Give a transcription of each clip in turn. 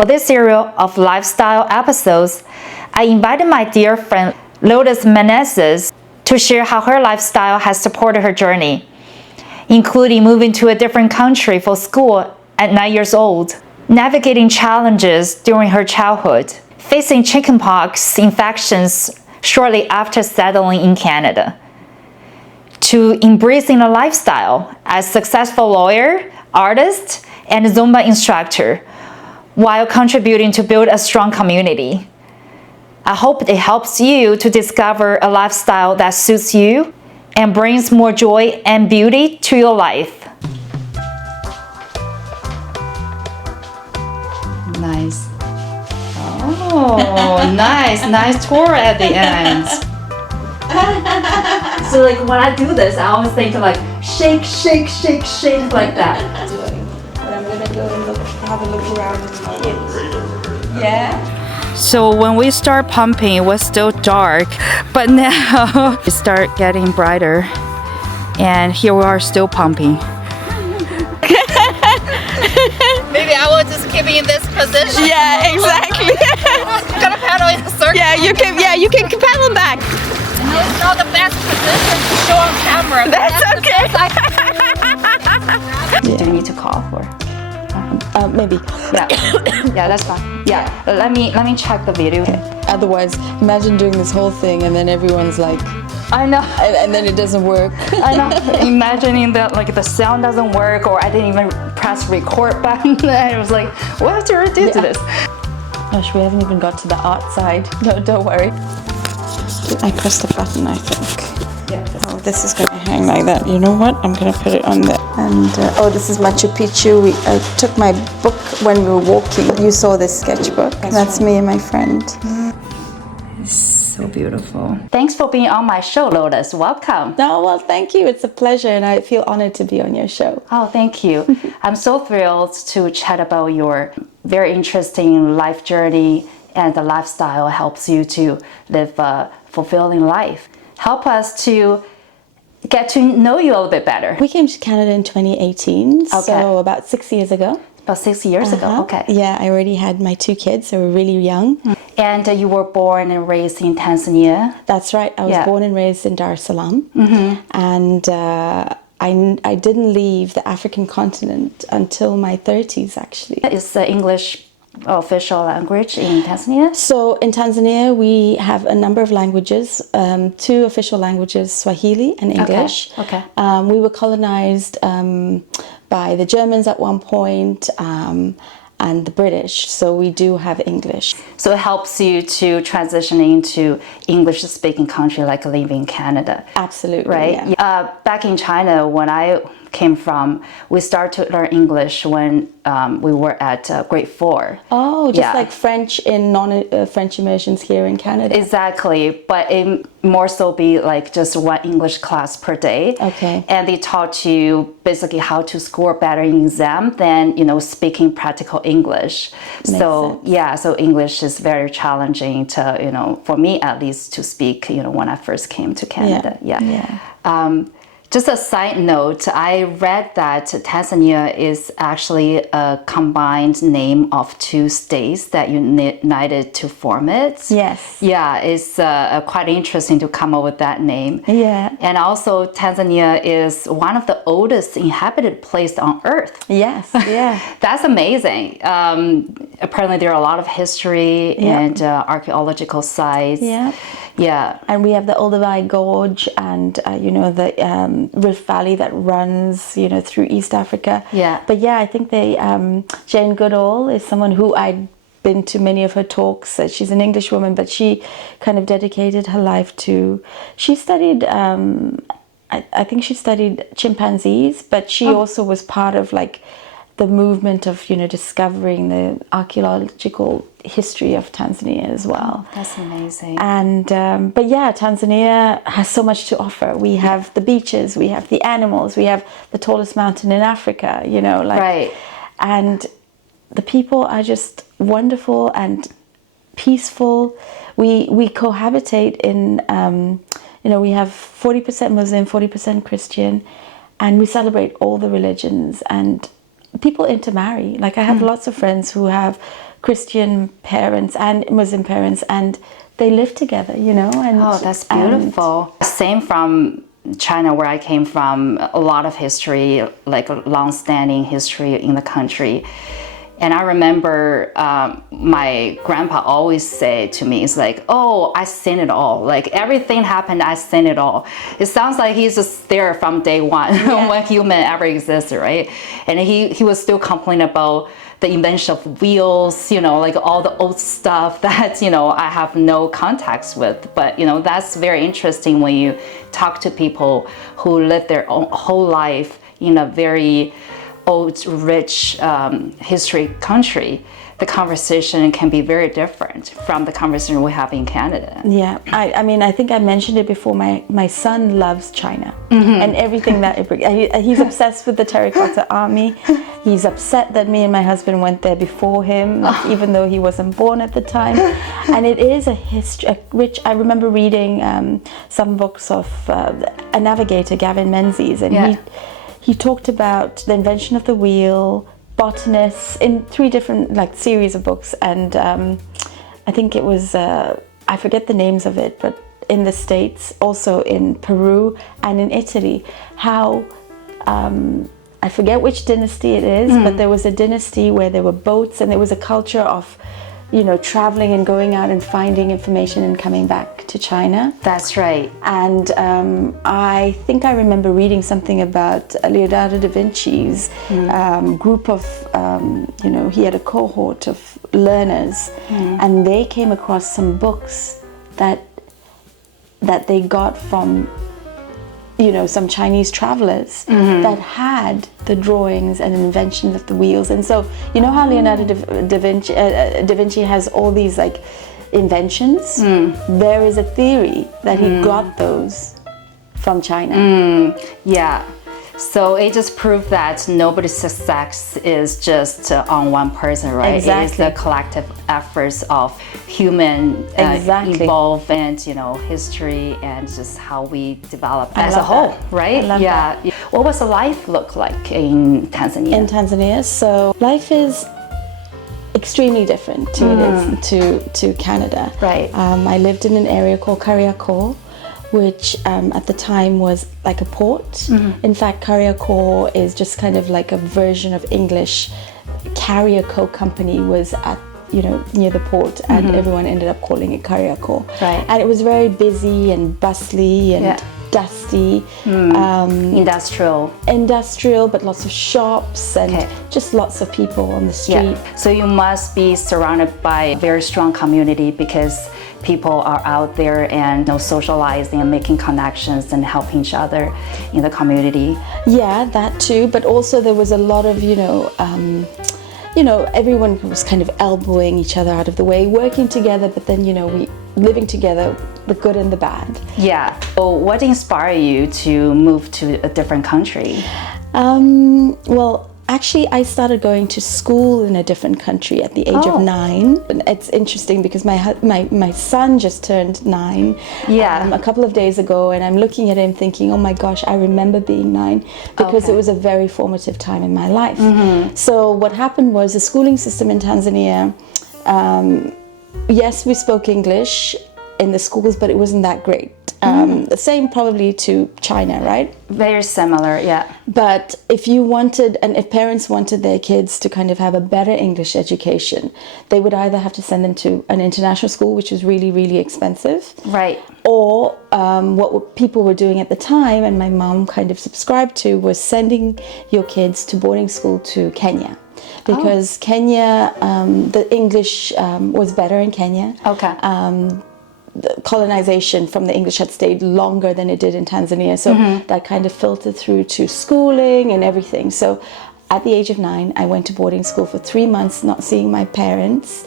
For this series of lifestyle episodes, I invited my dear friend Lourdes Menezes to share how her lifestyle has supported her journey, including moving to a different country for school at 9 years old, navigating challenges during her childhood, facing chickenpox infections shortly after settling in Canada, to embracing a lifestyle as a successful lawyer, artist, and Zumba instructor, while contributing to build a strong community. I hope it helps you to discover a lifestyle that suits you and brings more joy and beauty to your life. Nice. Oh, nice tour at the end. So like when I do this, I always think like shake like that. But I'm gonna go and have a look around with the kids. Yeah. So when we start pumping, it was still dark, but now it start getting brighter, and here we are still pumping. Maybe I will just keep in this position. Yeah, exactly. You're gonna paddle in a circle. Yeah, you can paddle back. It's not the best position to show on camera. That's okay. Do you need to call for? Maybe. Yeah, that's fine. Yeah, let me check the video. Okay. Otherwise, imagine doing this whole thing and then everyone's like, I know. and then it doesn't work. I know. Imagining that like the sound doesn't work, or I didn't even press record button. And I was like, what do I do to this? Gosh, we haven't even got to the art side. No, don't worry. I pressed the button, I think. Yeah. Oh, this is gonna hang like that. You know what? I'm gonna put it on there. And oh, this is Machu Picchu. I took my book when we were walking. You saw this sketchbook. That's me and my friend. It's so beautiful. Thanks for being on my show, Lourdes. Welcome. No, well, thank you. It's a pleasure, and I feel honored to be on your show. Oh, thank you. I'm so thrilled to chat about your very interesting life journey, and the lifestyle helps you to live a fulfilling life. Help us to get to know you a little bit better. We came to Canada in 2018, Okay. so about 6 years ago. About 6 years ago, okay. Yeah, I already had my 2 kids. They were really young. And you were born and raised in Tanzania. That's right. I was born and raised in Dar es Salaam. And I didn't leave the African continent until my 30s, actually. Is the English official language in Tanzania? So in Tanzania, we have a number of languages, 2 official languages, Swahili and English. Okay. We were colonized by the Germans at one point, and the British, so we do have English. So it helps you to transition into English-speaking country like living in Canada. Absolutely, right? yeah. Back in China, when I came from, we started to learn English when we were at grade 4. Oh, just like French in non-French immersions here in Canada. Exactly, but it more so be like just 1 English class per day. Okay. And they taught you basically how to score better in exam than, speaking practical English. Makes sense. So English is very challenging to, for me at least, to speak, when I first came to Canada. Just a side note, I read that Tanzania is actually a combined name of 2 states that united to form it. Yes. Yeah, it's quite interesting to come up with that name. Yeah. And also Tanzania is one of the oldest inhabited place on earth. Yes, yeah. That's amazing. Apparently there are a lot of history and archaeological sites. Yeah. Yeah. And we have the Olduvai Gorge and, the Rift Valley that runs, through East Africa. Yeah. But I think Jane Goodall is someone who I'd been to many of her talks. She's an English woman, but she kind of dedicated her life to, she studied, I think she studied chimpanzees, but she also was part of like the movement of, discovering the archaeological history of Tanzania as well. That's amazing. And but Tanzania has so much to offer. We have the beaches, we have the animals, we have the tallest mountain in Africa, Right. And the people are just wonderful and peaceful. We cohabitate in we have 40% Muslim, 40% Christian, and we celebrate all the religions, and people intermarry. Like I have lots of friends who have Christian parents and Muslim parents, and they live together, you know. And Oh, that's beautiful. Same from China, where I came from. A lot of history, like a long-standing history in the country. And I remember my grandpa always said to me, it's like, oh, I seen it all. Like everything happened, I seen it all. It sounds like he's just there from day one when human ever existed, right? And he was still complaining about the invention of wheels, you know, like all the old stuff that, you know, I have no contacts with. But, you know, that's very interesting when you talk to people who live their whole life in a very old, rich history country. The conversation can be very different from the conversation we have in Canada. Yeah, I mean, I think I mentioned it before. My son loves China and everything that it brings. He's obsessed with the terracotta army. He's upset that me and my husband went there before him, like, even though he wasn't born at the time. And it is a history, rich. I remember reading some books of a navigator, Gavin Menzies, and he talked about the invention of the wheel, botanists, in 3 different like series of books, and I think it was I forget the names of it, but in the States, also in Peru and in Italy, how I forget which dynasty it is, but there was a dynasty where there were boats, and there was a culture of, you know, traveling and going out and finding information and coming back to China. That's right. And I think I remember reading something about Leonardo da Vinci's group of, you know, he had a cohort of learners, and they came across some books that they got from, you know, some Chinese travelers that had the drawings and invention of the wheels. And so, you know how Leonardo da Vinci has all these like inventions? There is a theory that he got those from China. Yeah. So it just proved that nobody's success is just on one person, right? Exactly. It is the collective efforts of human involvement, you know, history, and just how we develop as a whole, right? I love that. What was the life look like in Tanzania? In Tanzania, so life is extremely different to Canada. Right. I lived in an area called Kariakor, which at the time was like a port. In fact, Kariakor is just kind of like a version of English. Kariakor Company was at, you know, near the port, and everyone ended up calling it Kariakor. Right. And it was very busy and bustly and dusty. Industrial, but lots of shops and just lots of people on the street. So you must be surrounded by a very strong community, because people are out there and, you know, socializing and making connections and helping each other in the community. Yeah, that too. But also there was a lot of, you know, everyone was kind of elbowing each other out of the way, working together, but then, you know, we living together, the good and the bad. Yeah. So what inspired you to move to a different country? Well, actually, I started going to school in a different country at the age of 9. And it's interesting because my son just turned 9 a couple of days ago, and I'm looking at him thinking, oh my gosh, I remember being 9, because it was a very formative time in my life. So what happened was the schooling system in Tanzania, yes, we spoke English in the schools, but it wasn't that great. The same probably to China, right? Very similar, yeah. But if you wanted, and if parents wanted their kids to kind of have a better English education, they would either have to send them to an international school, which was really, really expensive. Right. Or what people were doing at the time, and my mom kind of subscribed to, was sending your kids to boarding school to Kenya. Because Kenya, the English was better in Kenya. Okay. The colonization from the English had stayed longer than it did in Tanzania, so that kind of filtered through to schooling and everything. So at the age of 9, I went to boarding school for 3 months, not seeing my parents.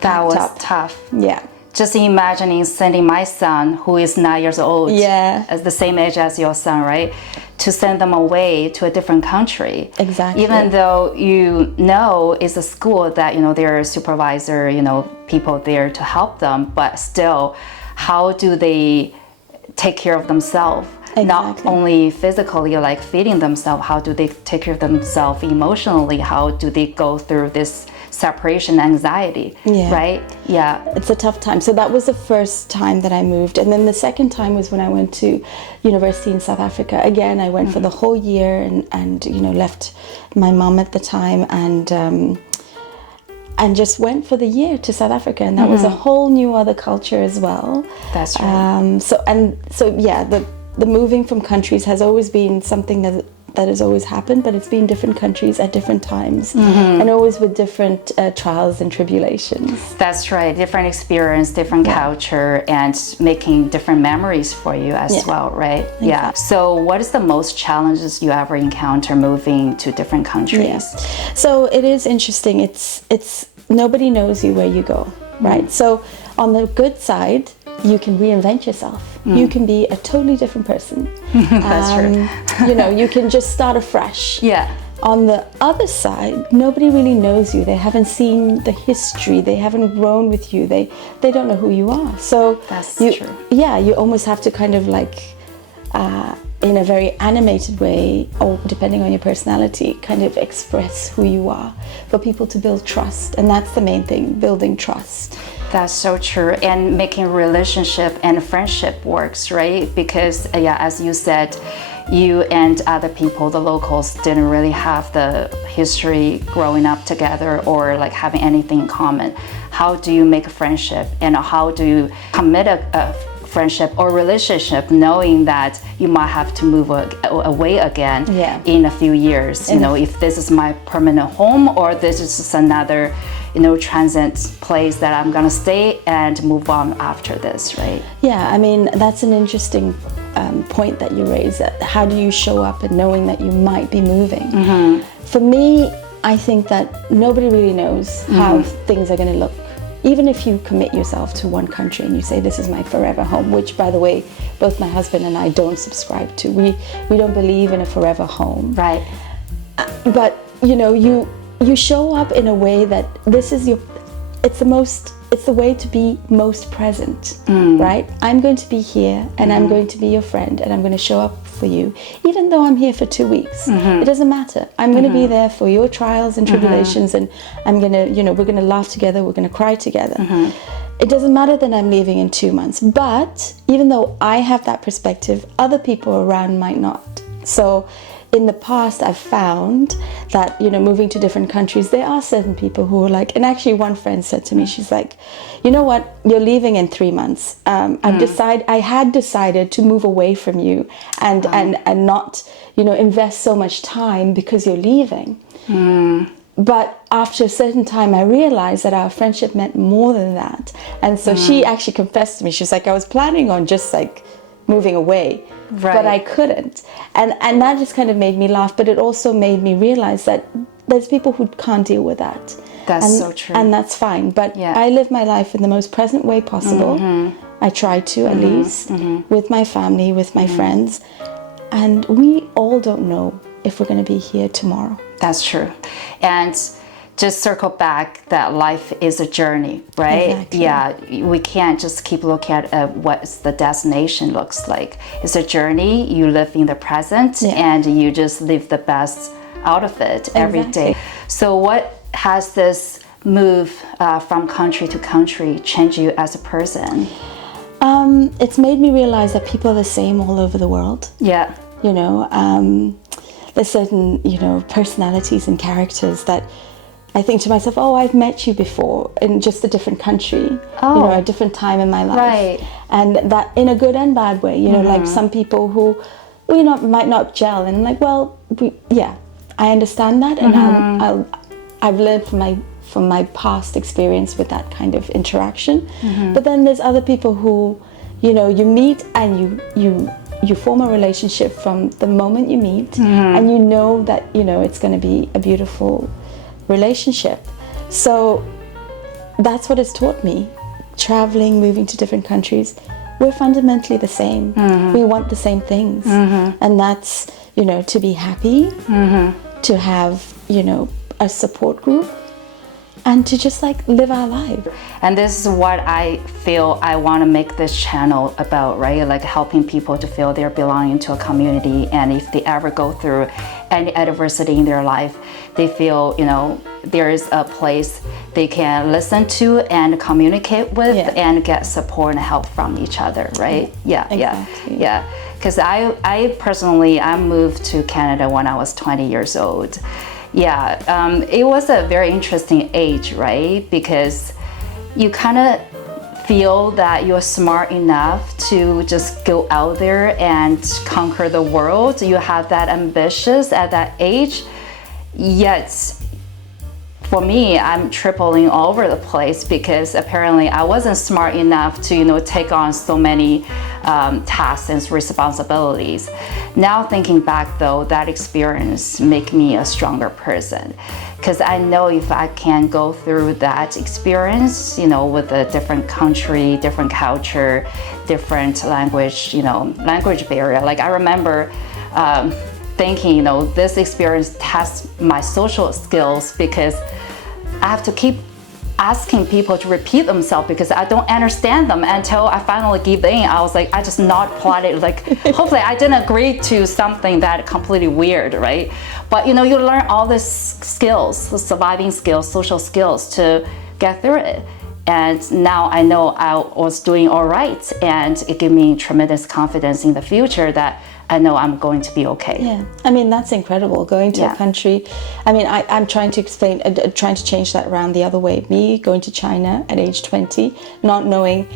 That was tough. Yeah. Just imagining sending my son, who is 9 years old, as the same age as your son, right, to send them away to a different country. Exactly. Even though you know it's a school that, you know, there are supervisor, you know, people there to help them, but still, how do they take care of themselves? Exactly. Not only physically, like feeding themselves, how do they take care of themselves emotionally? How do they go through this separation anxiety, right? Yeah. It's a tough time. So that was the first time that I moved. And then the second time was when I went to university in South Africa. Again, I went for the whole year and left my mom at the time and just went for the year to South Africa. And that was a whole new other culture as well. That's right. The moving from countries has always been something that has always happened, but it's been different countries at different times and always with different trials and tribulations. That's right. Different experience, different culture, and making different memories for you as well, right? Exactly. Yeah. So what is the most challenges you ever encounter moving to different countries? So it is interesting. It's nobody knows you where you go, right? So on the good side, you can reinvent yourself. You can be a totally different person. That's true. You can just start afresh. Yeah. On the other side, nobody really knows you. They haven't seen the history. They haven't grown with you. They don't know who you are. So that's true. Yeah, you almost have to kind of in a very animated way, or depending on your personality, kind of express who you are for people to build trust. And that's the main thing, building trust. That's so true. And making relationship and friendship works, right? Because as you said, you and other people, the locals, didn't really have the history growing up together or like having anything in common. How do you make a friendship, and how do you commit a friendship or relationship knowing that you might have to move away again in a few years? If this is my permanent home or this is just another transient place that I'm gonna stay and move on after this, right? Yeah, I mean, that's an interesting point that you raise. How do you show up and knowing that you might be moving? For me, I think that nobody really knows how things are gonna look. Even if you commit yourself to one country and you say, this is my forever home, which, by the way, both my husband and I don't subscribe to. We don't believe in a forever home. Right. But, you show up in a way that it's the way to be most present, right? I'm going to be here and I'm going to be your friend and I'm going to show up for you. Even though I'm here for 2 weeks, it doesn't matter. I'm going to be there for your trials and tribulations and I'm going to, we're going to laugh together, we're going to cry together. It doesn't matter that I'm leaving in 2 months, but even though I have that perspective, other people around might not. So in the past, I've found that, moving to different countries, there are certain people who are like, and actually one friend said to me, she's like, you know what, you're leaving in 3 months. I had decided to move away from you and not, invest so much time because you're leaving. But after a certain time, I realized that our friendship meant more than that. And so she actually confessed to me, she's like, I was planning on just like moving away. Right. But I couldn't. And that just kind of made me laugh. But it also made me realize that there's people who can't deal with that. That's so true. And that's fine. But I live my life in the most present way possible. I try to, at least, with my family, with my friends. And we all don't know if we're going to be here tomorrow. That's true. And just circle back that life is a journey, right? Exactly. Yeah, we can't just keep looking at what the destination looks like. It's a journey. You live in the present and you just live the best out of it every day. So what has this move from country to country changed you as a person? It's made me realize that people are the same all over the world. Yeah. There's certain, personalities and characters that I think to myself, oh, I've met you before in just a different country, a different time in my life. Right. And that in a good and bad way, like some people who might not gel, and I'm like, well, I understand that, and I've learned from my past experience with that kind of interaction. But then there's other people who, you meet and you form a relationship from the moment you meet, and you know that it's going to be a beautiful relationship. So that's what it's taught me. Traveling, moving to different countries, we're fundamentally the same. We want the same things, and that's to be happy, to have a support group, and to just like live our life. And this is what I feel I want to make this channel about, right? Like helping people to feel they're belonging to a community, and if they ever go through any adversity in their life, they feel, you know, there is a place they can listen to and communicate with, and get support and help from each other, right? Yeah. Because I personally, I moved to Canada when I was 20 years old. It was a very interesting age, right? Because you kind of feel that you're smart enough to just go out there and conquer the world. You have that ambitious at that age, yet for me, I'm tripling all over the place because apparently I wasn't smart enough to, you know, take on so many tasks and responsibilities. Now thinking back though, that experience make me a stronger person, because I know if I can go through that experience, you know, with a different country, different culture, different language, you know, language barrier. Like I remember thinking, you know, this experience tests my social skills, because I have to keep asking people to repeat themselves because I don't understand them until I finally give in. I was like, I just not politely, like, hopefully I didn't agree to something that completely weird, right? But you know, you learn all these skills, surviving skills, social skills to get through it. And now I know I was doing all right, and it gave me tremendous confidence in the future that I know I'm going to be okay. Yeah, I mean, that's incredible. Going to a country, I mean, I'm trying to explain, trying to change that around the other way. Me going to China at age 20, not knowing,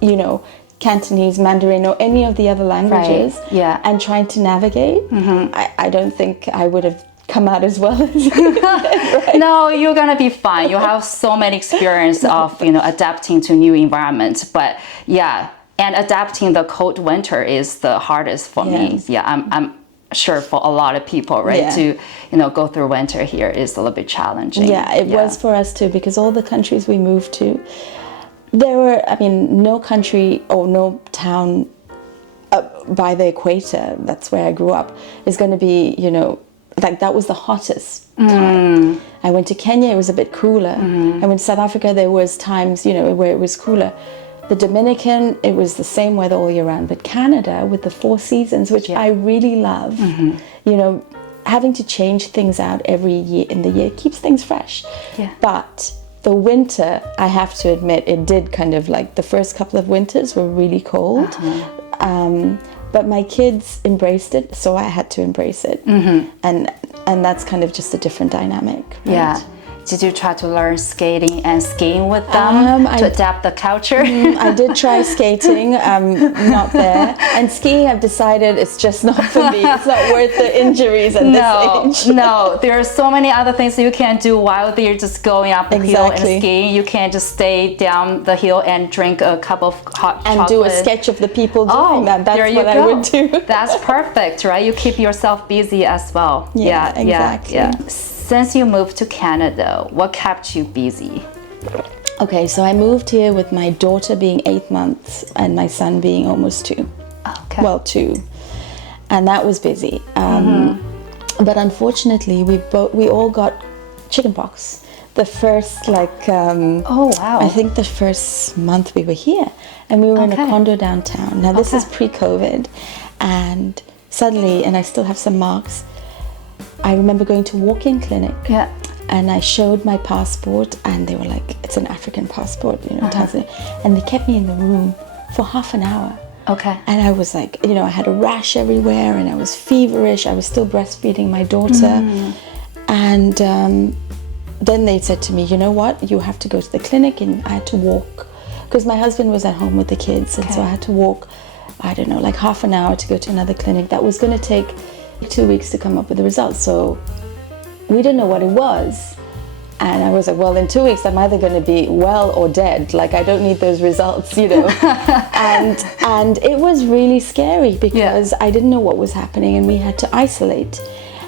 you know, Cantonese, Mandarin, or any of the other languages, and trying to navigate, I don't think I would have come out as well as you did, right? No, you're gonna be fine. You have so many experience of, you know, adapting to new environments, but and adapting the cold winter is the hardest for me. I'm sure for a lot of people, right? To, you know, go through winter here is a little bit challenging. It was for us too, because all the countries we moved to, there were, I mean, no country or no town by the equator, that's where I grew up, is going to be, you know, like that was the hottest time. I went to Kenya, it was a bit cooler. I went to South Africa, there was times, you know, where it was cooler. The Dominican, it was the same weather all year round. But Canada, with the 4 seasons, which I really love, you know, having to change things out every year in the year keeps things fresh. But the winter, I have to admit, it did kind of like, the first couple of winters were really cold. But my kids embraced it, so I had to embrace it. And that's kind of just a different dynamic, right? Did you try to learn skating and skiing with them to adapt the culture? I did try skating, not there. And skiing, I've decided it's just not for me. It's not worth the injuries at this age. No, there are so many other things you can do while they're just going up the hill and skiing. You can't just stay down the hill and drink a cup of hot chocolate. And do a sketch of the people doing that. That's what I would do. That's perfect, right? You keep yourself busy as well. Exactly. Since you moved to Canada, what kept you busy? Okay, so I moved here with my daughter being 8 months and my son being almost 2. Okay. Well, 2. And that was busy. But unfortunately, we all got chickenpox. The first, I think the first month we were here. And we were in a condo downtown. Now, this is pre-COVID. And suddenly, and I still have some marks, I remember going to walk-in clinic, and I showed my passport, and they were like, "It's an African passport, you know, Tanzania," and they kept me in the room for half an hour. And I was like, you know, I had a rash everywhere, and I was feverish. I was still breastfeeding my daughter, and then they said to me, "You know what? You have to go to the clinic," and I had to walk because my husband was at home with the kids, and so I had to walk, I don't know, like half an hour to go to another clinic. That was going to take 2 weeks to come up with the results, so we didn't know what it was. And I was like, well, in 2 weeks I'm either going to be well or dead, like I don't need those results, you know. and it was really scary because I didn't know what was happening, and we had to isolate.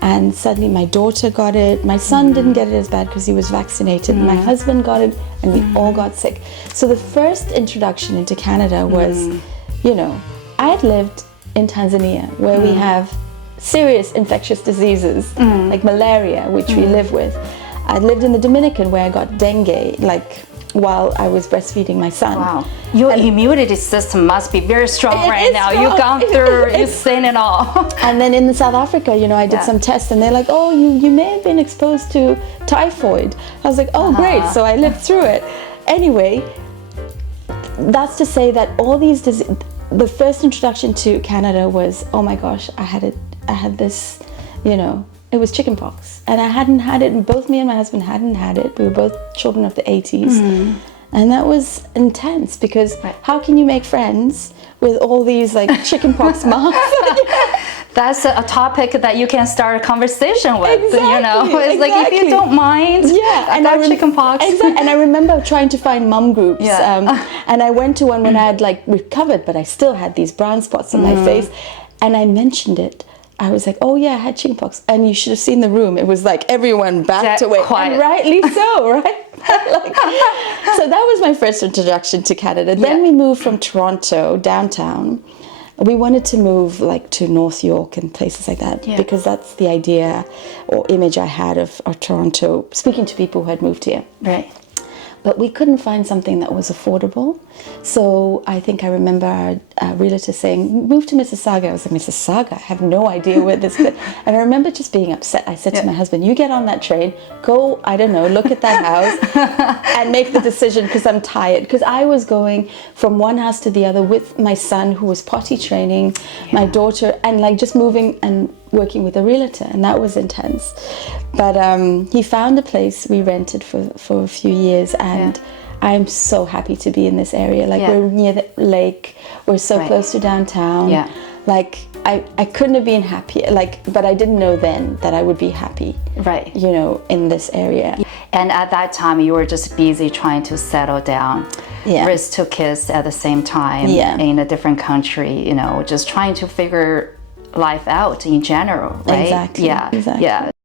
And suddenly my daughter got it, my son didn't get it as bad because he was vaccinated, my husband got it, and we all got sick. So the first introduction into Canada was, you know, I had lived in Tanzania where we have serious infectious diseases like malaria, which we live with. I lived in the Dominican where I got dengue, like while I was breastfeeding my son. Wow. Your immunity system must be very strong right now. strong. You've gone through, you've seen it all. And then in South Africa, you know, I did some tests and they're like, oh, you may have been exposed to typhoid. I was like, oh, great. So I lived through it. Anyway, that's to say that all these the first introduction to Canada was, oh my gosh, I had this, you know, it was chickenpox, and I hadn't had it, and both me and my husband hadn't had it. We were both children of the 80s. And that was intense because how can you make friends with all these like chickenpox moms? That's a topic that you can start a conversation with, Exactly, you know. It's like, if you don't mind, yeah, and about chickenpox. Exactly. And I remember trying to find mum groups. Yeah. And I went to one when I had like recovered, but I still had these brown spots on my face. And I mentioned it. I was like, oh yeah, I had chickenpox. And you should have seen the room. It was like everyone backed away. Quiet. And rightly so, right? Like, so that was my first introduction to Canada. Then we moved from Toronto, downtown. We wanted to move like to North York and places like that because that's the idea or image I had of Toronto, speaking to people who had moved here. Right. But we couldn't find something that was affordable. So I think I remember a realtor saying, move to Mississauga. I was like, Mississauga? I have no idea where this is. And I remember just being upset. I said to my husband, you get on that train, go, I don't know, look at that house and make the decision because I'm tired. Because I was going from one house to the other with my son who was potty training, my daughter, and like just moving and working with a realtor, and that was intense. But he found a place we rented for a few years, and I'm so happy to be in this area. Like we're near the lake, we're so close to downtown. Yeah. Like I couldn't have been happier. Like, but I didn't know then that I would be happy. Right. You know, in this area. And at that time, you were just busy trying to settle down. Yeah. Raise two kids at the same time in a different country. You know, just trying to figure life out in general, right? Exactly. Yeah. Exactly. Yeah.